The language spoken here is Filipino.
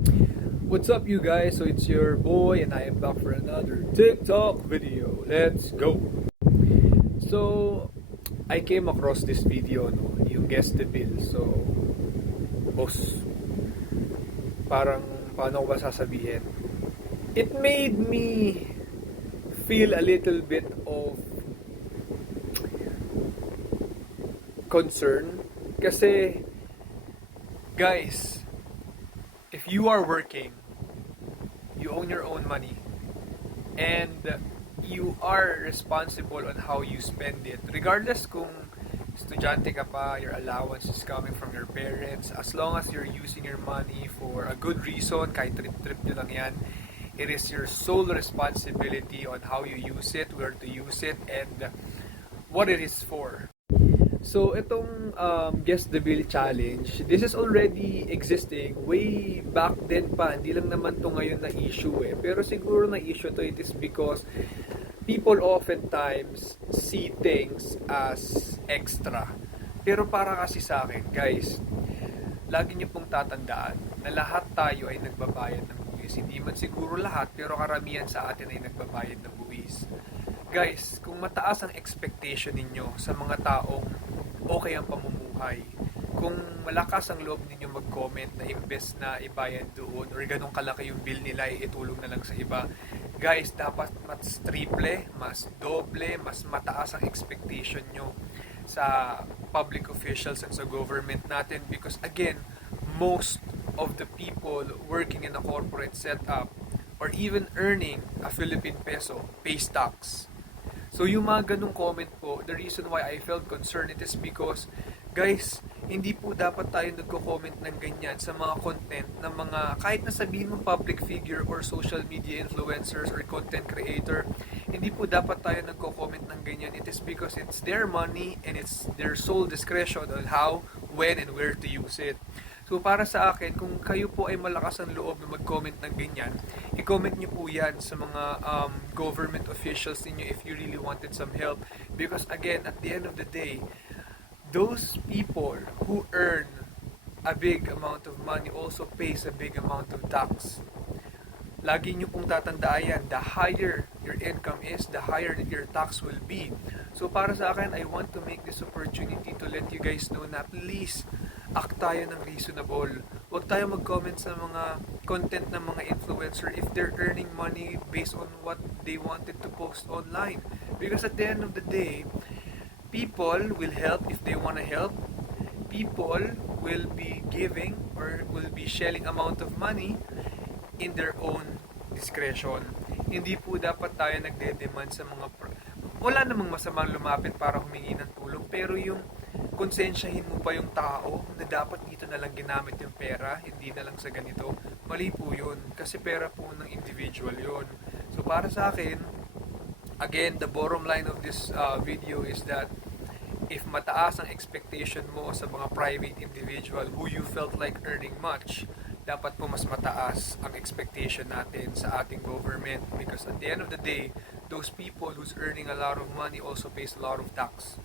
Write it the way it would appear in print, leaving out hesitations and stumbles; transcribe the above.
What's up, you guys? So it's your boy, and I am back for another TikTok video. Let's go! So, I came across this video, no? Yung guess the bill. So, boss, parang, paano ko ba sasabihin? It made me feel a little bit of concern. Kasi, guys, if you are working, you own your own money, and you are responsible on how you spend it. Regardless kung estudyante ka pa, your allowance is coming from your parents, as long as you're using your money for a good reason, kahit trip-trip nyo lang yan, it is your sole responsibility on how you use it, where to use it, and what it is for. So, itong Guess the Bill Challenge, this is already existing way back then pa. Hindi lang naman to ngayon na issue eh. Pero siguro na issue to, it is because people oftentimes see things as extra. Pero para kasi sa akin, guys, lagi niyo pong tatandaan na lahat tayo ay nagbabayad ng buwis. Hindi man siguro lahat, pero karamihan sa atin ay nagbabayad ng buwis. Guys, kung mataas ang expectation ninyo sa mga taong okay ang pamumuhay, kung malakas ang loob ninyo mag-comment na imbes na ibayad doon or ganun kalaki yung bill nila, itulong na lang sa iba, guys, dapat mas triple, mas doble, mas mataas ang expectation nyo sa public officials and sa government natin, because again, most of the people working in a corporate setup or even earning a Philippine peso pays tax. So yung mga ganung comment po, the reason why I felt concerned, it is because, guys, hindi po dapat tayo nagko-comment ng ganyan sa mga content ng mga, kahit na sabihin mong public figure or social media influencers or content creator, hindi po dapat tayo nagko-comment ng ganyan. It is because it's their money and it's their sole discretion on how, when, and where to use it. So para sa akin, kung kayo po ay malakas ang loob na mag-comment ng ganyan, i-comment nyo po yan sa mga government officials ninyo if you really wanted some help. Because again, at the end of the day, those people who earn a big amount of money also pays a big amount of tax. Lagi nyo pong tatandaan yan, the higher your income is, the higher your tax will be. So para sa akin, I want to make this opportunity to let you guys know na please, act tayo ng reasonable. Huwag tayo mag-comment sa mga content ng mga influencer if they're earning money based on what they wanted to post online. Because at the end of the day, people will help if they want to help. People will be giving or will be shelling amount of money in their own discretion. Hindi po dapat tayo nagde-demand sa mga wala namang masamang lumapit para humingi ng tulong, pero yung konsensyahin mo pa yung tao na dapat dito na lang ginamit yung pera, hindi na lang sa ganito, mali po yun. Kasi pera po ng individual yun. So para sa akin, again, the bottom line of this video is that if mataas ang expectation mo sa mga private individual who you felt like earning much, dapat po mas mataas ang expectation natin sa ating government, because at the end of the day, those people who's earning a lot of money also pays a lot of tax.